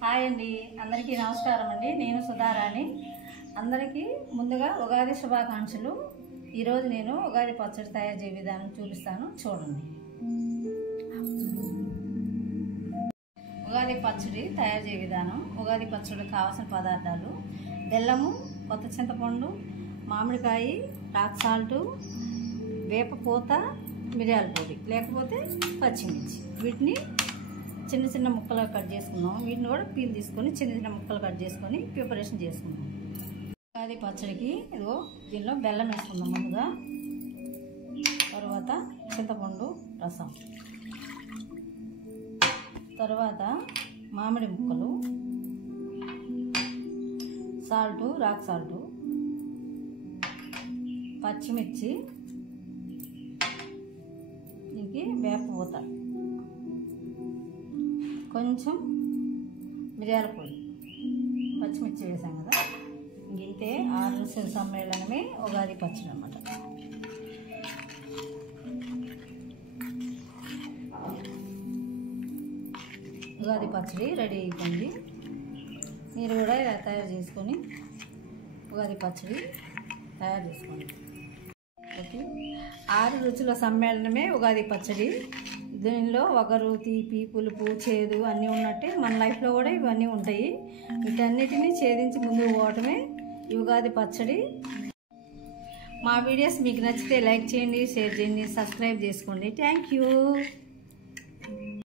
Hi అండి, అందరికీ నమస్కారం అండి. నేను సుధారాణి. అందరికీ ముందుగా ఉగాది శుభాకాంక్షలు. ఈరోజు నేను ఉగాది పచ్చడి తయారు చేసే విధానం చూపిస్తాను, చూడండి. ఉగాది పచ్చడి తయారు చేసే విధానం. ఉగాది పచ్చడికి కావాల్సిన పదార్థాలు: బెల్లము, కొత్త చింతపండు, మామిడికాయ, రాక్ సాల్ట్, వేప పూత, మిరియాల పొడి లేకపోతే పచ్చిమిర్చి. వీటిని చిన్న చిన్న ముక్కలు కట్ చేసుకున్నాం. వీటిని కూడా పీల్ తీసుకొని చిన్న చిన్న ముక్కలు కట్ చేసుకొని ప్రిపరేషన్ చేసుకున్నాం. ఉగాది పచ్చడికి ఇదిగో దీనిలో బెల్లం వేసుకుందాం ముందుగా. తర్వాత చింతపండు రసం, తర్వాత మామిడి ముక్కలు, సాల్టు, రాక్ సాల్టు, పచ్చిమిర్చి, దీనికి వేప పూత, కొంచెం మిరియాల పొడి, పచ్చిమిర్చి వేసాం కదా. ఇంతే 6 రుచుల సమ్మేళనమే ఉగాది పచ్చడి అన్నమాట. ఉగాది పచ్చడి రెడీ అయిపోయింది. మీరు కూడా ఇలా తయారు చేసుకొని ఉగాది పచ్చడి తయారు చేసుకోండి. ఓకే, 6 రుచుల సమ్మేళనమే ఉగాది పచ్చడి. దీనిలో వగరు, తీపి, పులుపు, చేదు అన్నీ ఉన్నట్టే మన లైఫ్లో కూడా ఇవన్నీ ఉంటాయి. వీటన్నిటిని ఛేదించి ముందుకు పోవటమే ఈ ఉగాది పచ్చడి. మా వీడియోస్ మీకు నచ్చితే లైక్ చేయండి, షేర్ చేయండి, సబ్స్క్రైబ్ చేసుకోండి. Thank you.